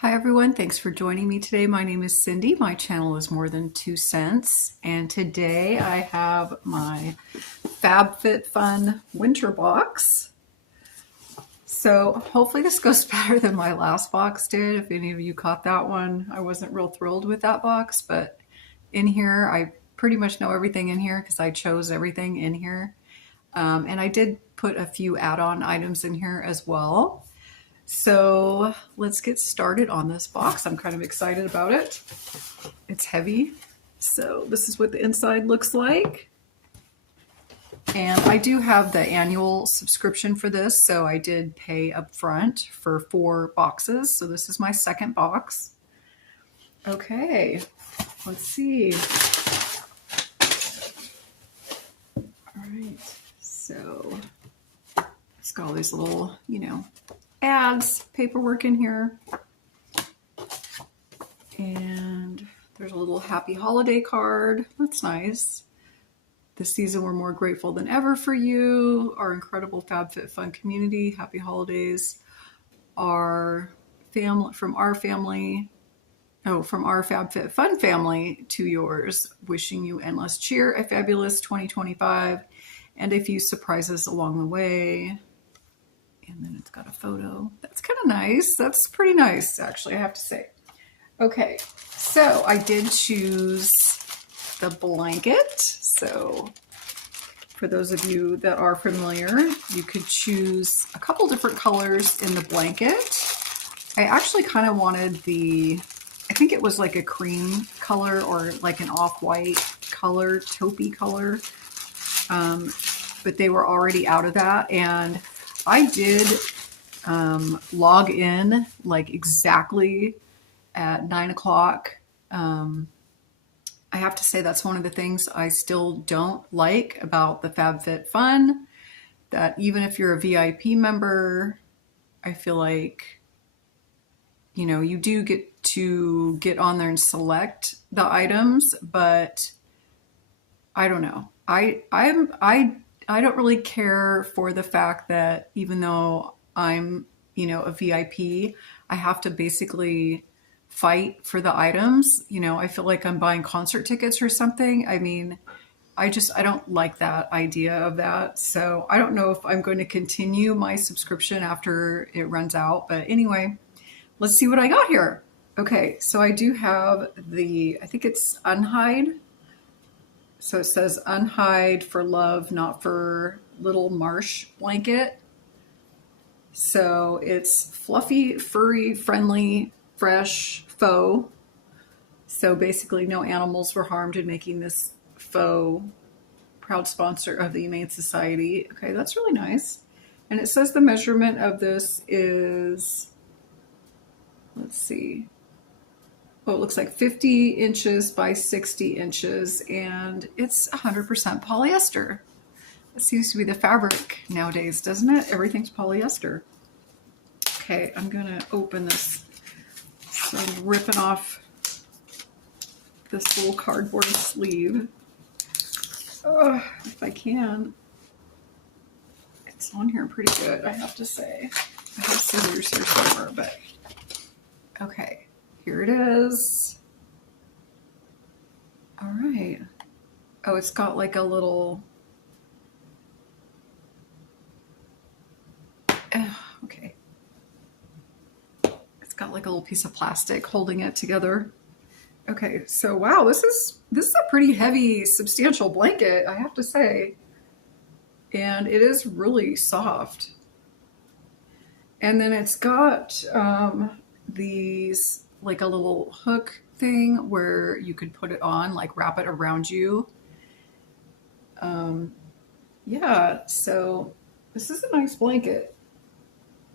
Hi everyone, thanks for joining me today. My name is Cindy. My channel is More Than 2 Cents, and today I have my FabFitFun winter box. So hopefully this goes better than my last box did. If any of you caught that one, I wasn't real thrilled with that box, but in here I pretty much know everything in here because I chose everything in here. And I did put a few add-on items in here as well. So let's get started on this box. I'm kind of excited about it. It's heavy. So this is what the inside looks like. And I do have the annual subscription for this, so I did pay up front for 4 boxes. So this is my second box. Okay, let's see. All right, so it's got all these little, ads, paperwork in here. And there's a little happy holiday card. That's nice. This season, we're more grateful than ever for you, our incredible FabFitFun community. Happy holidays. Our family, from our FabFitFun family to yours, wishing you endless cheer, a fabulous 2025, and a few surprises along the way. And then it's got a photo. That's kind of nice. That's pretty nice, actually, I have to say. Okay, so I did choose the blanket. So for those of you that are familiar, you could choose a couple different colors in the blanket. I actually kind of wanted I think it was like a cream color or like an off-white color, taupey color. But they were already out of that. And I did log in like exactly at 9 o'clock. I have to say that's one of the things I still don't like about the FabFitFun, that even if you're a VIP member, I feel like, you do get to get on there and select the items, but I don't know. I don't really care for the fact that even though I'm, a VIP, I have to basically fight for the items. I feel like I'm buying concert tickets or something. I mean, I don't like that idea of that. So I don't know if I'm going to continue my subscription after it runs out. But anyway, let's see what I got here. Okay, so I do have I think it's Unhide. So it says Unhide for love, not for little marsh blanket. So it's fluffy, furry, friendly, fresh, faux. So basically no animals were harmed in making this faux. Proud sponsor of the Humane Society. Okay, that's really nice. And it says the measurement of this is, let's see. Oh, it looks like 50 inches by 60 inches, and it's 100% polyester. It seems to be the fabric nowadays, doesn't it? Everything's polyester. Okay, I'm gonna open this. So I'm ripping off this little cardboard sleeve. Oh, if I can. It's on here pretty good, I have to say. I have scissors here somewhere, but okay, here it is. All right. Oh, it's got like a little, okay. It's got like a little piece of plastic holding it together. Okay, so wow, this is a pretty heavy, substantial blanket, I have to say. And it is really soft. And then it's got these, like a little hook thing where you could put it on, like wrap it around you. Yeah, so this is a nice blanket.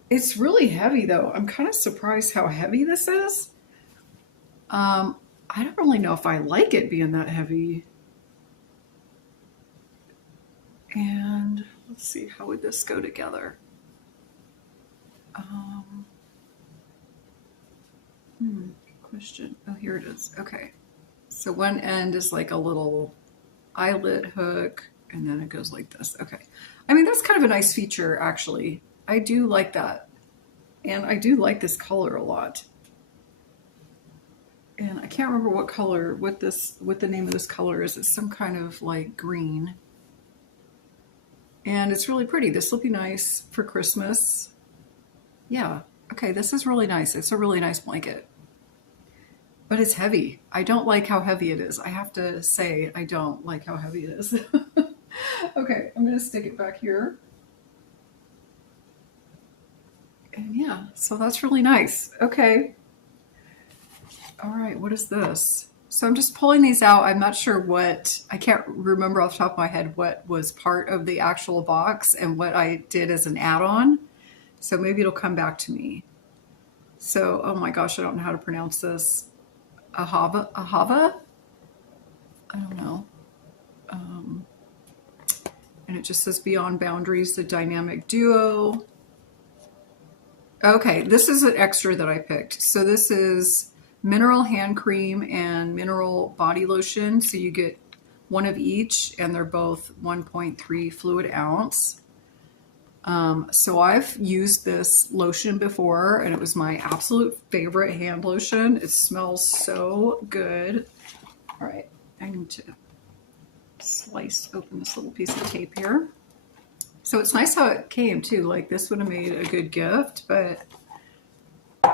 It's really heavy though. I'm kind of surprised how heavy this is. I don't really know if I like it being that heavy. And let's see, how would this go together? Question. Oh, here it is. Okay. So one end is like a little eyelid hook, and then it goes like this. Okay. I mean, that's kind of a nice feature, actually. I do like that. And I do like this color a lot. And I can't remember what color, what the name of this color is. It's some kind of like green. And it's really pretty. This will be nice for Christmas. Yeah. Okay, this is really nice. It's a really nice blanket. But it's heavy. I don't like how heavy it is. I have to say, I don't like how heavy it is. Okay, I'm going to stick it back here. And yeah, so that's really nice. Okay. All right, what is this? So I'm just pulling these out. I'm not sure what, I can't remember off the top of my head what was part of the actual box and what I did as an add-on. So maybe it'll come back to me. So, oh my gosh, I don't know how to pronounce this. Ahava? I don't know. And it just says Beyond Boundaries, the dynamic duo. Okay, this is an extra that I picked. So this is mineral hand cream and mineral body lotion. So you get one of each, and they're both 1.3 fluid ounce. So I've used this lotion before, and it was my absolute favorite hand lotion. It smells so good. All right, I need to slice open this little piece of tape here. So it's nice how it came too. Like this would have made a good gift, but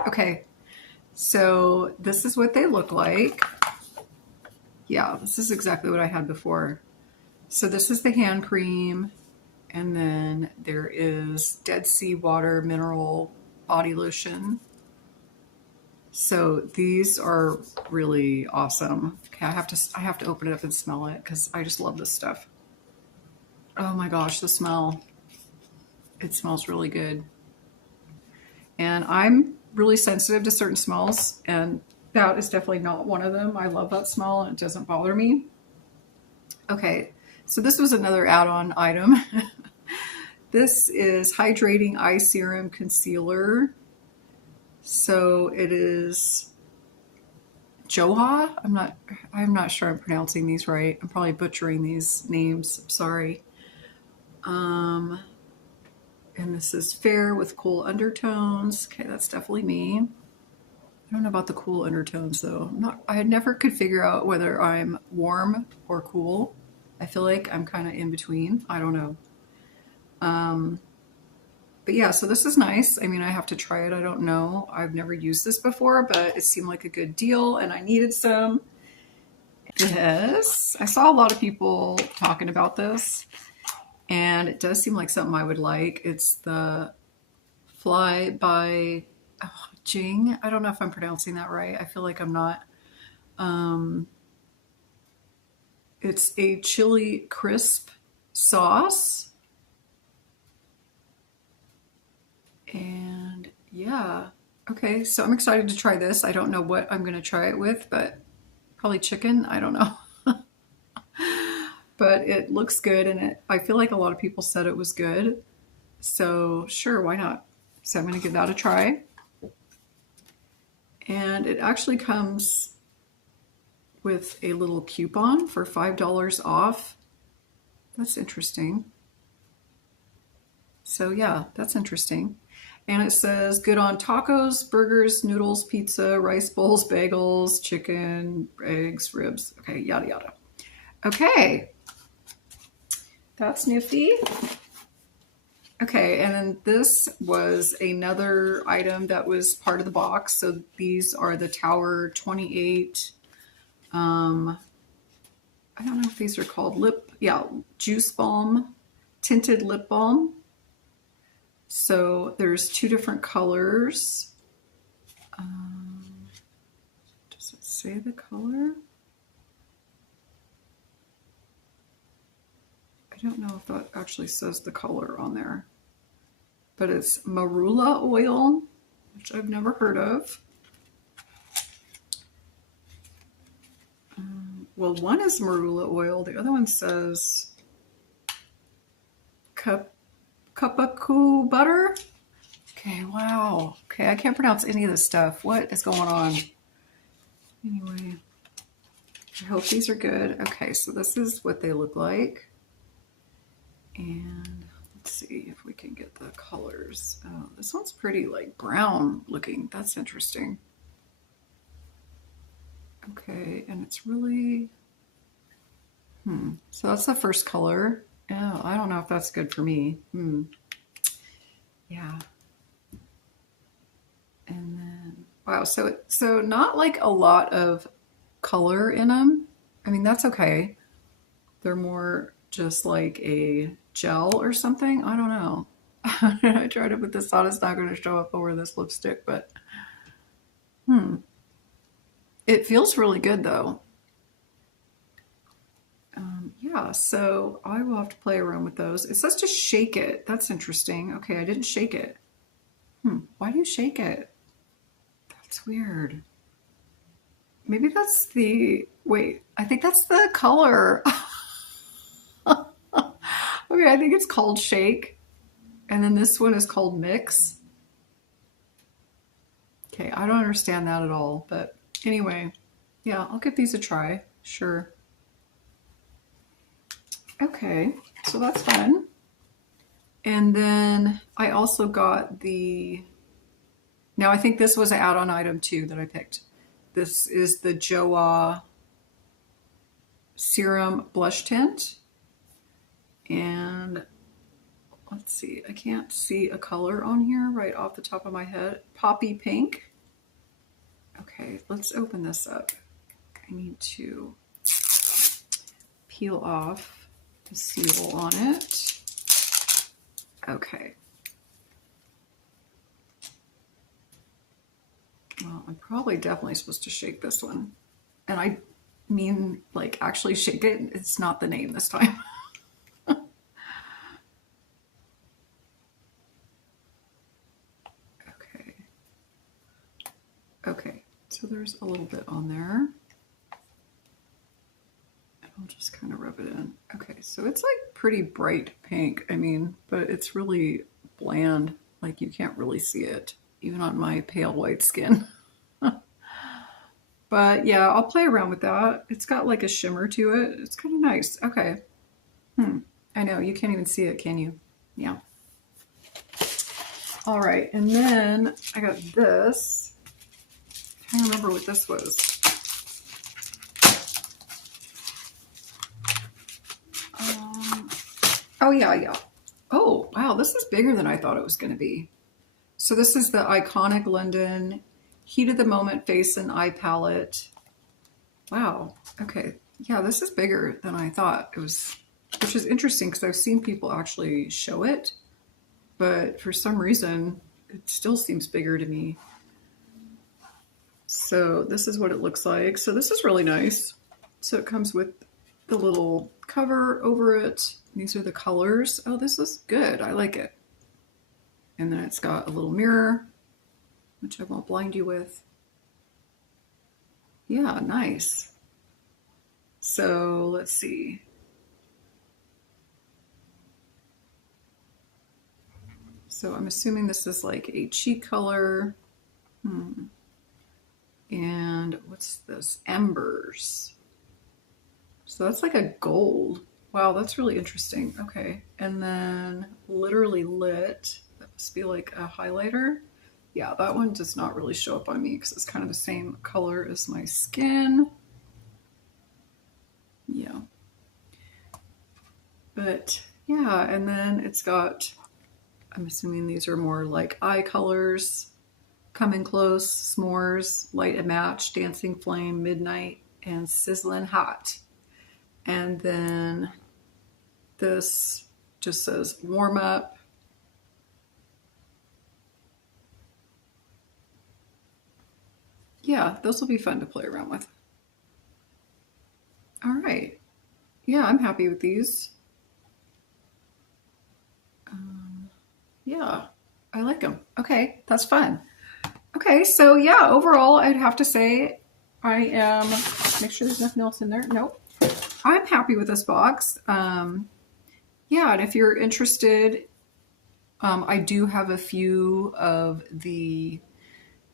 okay. So this is what they look like. Yeah, this is exactly what I had before. So this is the hand cream, and then there is Dead Sea Water Mineral Body Lotion. So these are really awesome. Okay, I have to open it up and smell it because I just love this stuff. Oh my gosh, the smell. It smells really good. And I'm really sensitive to certain smells, and that is definitely not one of them. I love that smell and it doesn't bother me. Okay, so this was another add-on item. This is Hydrating Eye Serum Concealer. So it is Joha. I'm not sure I'm pronouncing these right. I'm probably butchering these names. I'm sorry. And this is fair with cool undertones. Okay, that's definitely me. I don't know about the cool undertones though. I never could figure out whether I'm warm or cool. I feel like I'm kind of in between. I don't know. But yeah, so this is nice. I mean, I have to try it. I don't know. I've never used this before, but it seemed like a good deal and I needed some. This, I saw a lot of people talking about this, and it does seem like something I would like. It's the Fly by Jing. I don't know if I'm pronouncing that right. I feel like I'm not. It's a chili crisp sauce. And yeah, okay, so I'm excited to try this. I don't know what I'm going to try it with, but probably chicken. I don't know. But it looks good, and I feel like a lot of people said it was good. So sure, why not? So I'm going to give that a try. And it actually comes with a little coupon for $5 off. That's interesting. So yeah, that's interesting. And it says good on tacos, burgers, noodles, pizza, rice bowls, bagels, chicken, eggs, ribs. Okay, yada yada. Okay, that's nifty. Okay, and then this was another item that was part of the box. So these are the Tower 28. I don't know if these are called Juice Balm, tinted lip balm. So there's two different colors. Does it say the color? I don't know if that actually says the color on there. But it's marula oil, which I've never heard of. Well, one is marula oil. The other one says Kapaku butter. Okay, wow. Okay, I can't pronounce any of this stuff. What is going on? Anyway, I hope these are good. Okay, so this is what they look like. And let's see if we can get the colors. Oh, this one's pretty like brown looking. That's interesting. Okay, and it's really, so that's the first color. Oh, I don't know if that's good for me. Yeah. And then, wow, so not like a lot of color in them. I mean, that's okay. They're more just like a gel or something. I don't know. I tried to put this on. It's not going to show up over this lipstick, but it feels really good though. Yeah, so I will have to play around with those. It says to shake it. That's interesting. Okay, I didn't shake it. Why do you shake it? That's weird. Maybe that's the, wait, I think that's the color. Okay, I think it's called shake. And then this one is called mix. Okay, I don't understand that at all. But anyway, yeah, I'll give these a try. Sure. Okay, so that's fun. And then I also got the, now I think this was an add-on item too that I picked. This is the Joa Serum Blush Tint. And let's see, I can't see a color on here right off the top of my head. Poppy Pink. Okay, let's open this up. I need to peel off the seal on it. Okay. Well, I'm probably definitely supposed to shake this one. And I mean, like, actually shake it. It's not the name this time. Okay. Okay, so there's a little bit on there. And I'll just kind of rub it in. Okay, so it's like pretty bright pink. I mean, but it's really bland. Like you can't really see it, even on my pale white skin. But yeah, I'll play around with that. It's got like a shimmer to it. It's kind of nice. Okay. I know, you can't even see it, can you? Yeah. All right, and then I got this. I can't remember what this was. Oh, yeah. Oh, wow, this is bigger than I thought it was going to be. So this is the Iconic London Heat of the Moment Face and Eye Palette. Wow. Okay. Yeah, this is bigger than I thought it was, which is interesting because I've seen people actually show it, but for some reason, it still seems bigger to me. So this is what it looks like. So this is really nice. So it comes with the little cover over it. These are the colors. Oh, this is good. I like it. And then it's got a little mirror, which I won't blind you with. Yeah, nice. So let's see. So I'm assuming this is like a cheek color. And what's this? Embers. So that's like a gold. Wow, that's really interesting. Okay. And then Literally Lit. That must be like a highlighter. Yeah, that one does not really show up on me because it's kind of the same color as my skin. Yeah. But yeah, and then it's got, I'm assuming these are more like eye colors. Coming Close, S'mores, Light and Match, Dancing Flame, Midnight, and Sizzling Hot. And then this just says Warm Up. Yeah, those will be fun to play around with. All right. Yeah, I'm happy with these. Yeah, I like them. Okay, that's fun. Okay, so yeah, overall, I'd have to say I am, make sure there's nothing else in there. Nope. I'm happy with this box. Yeah, and if you're interested, I do have a few of the,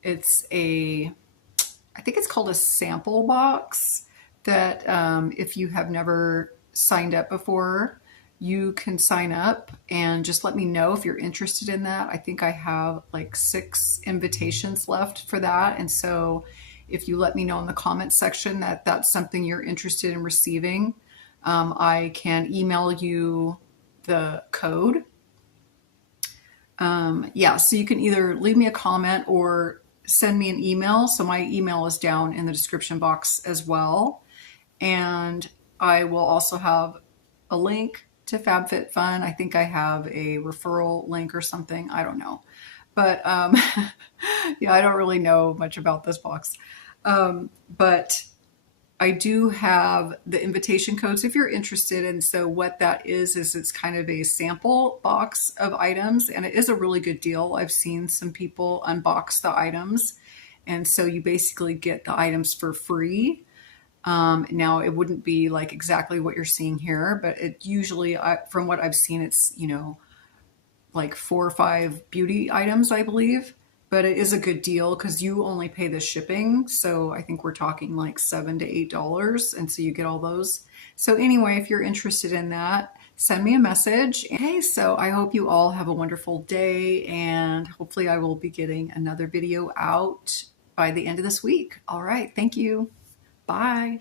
I think it's called a sample box that if you have never signed up before, you can sign up and just let me know if you're interested in that. I think I have like 6 invitations left for that. And so if you let me know in the comments section that that's something you're interested in receiving, I can email you the code. Yeah, so you can either leave me a comment or send me an email. So my email is down in the description box as well. And I will also have a link to FabFitFun. I think I have a referral link or something. I don't know. But yeah, I don't really know much about this box. But I do have the invitation codes if you're interested. And so what that is it's kind of a sample box of items, and it is a really good deal. I've seen some people unbox the items. And so you basically get the items for free. Now it wouldn't be like exactly what you're seeing here, but it usually, from what I've seen, it's, like 4 or 5 beauty items, I believe. But it is a good deal because you only pay the shipping. So I think we're talking like $7 to $8. And so you get all those. So anyway, if you're interested in that, send me a message. Okay, so I hope you all have a wonderful day, and hopefully I will be getting another video out by the end of this week. All right, thank you. Bye.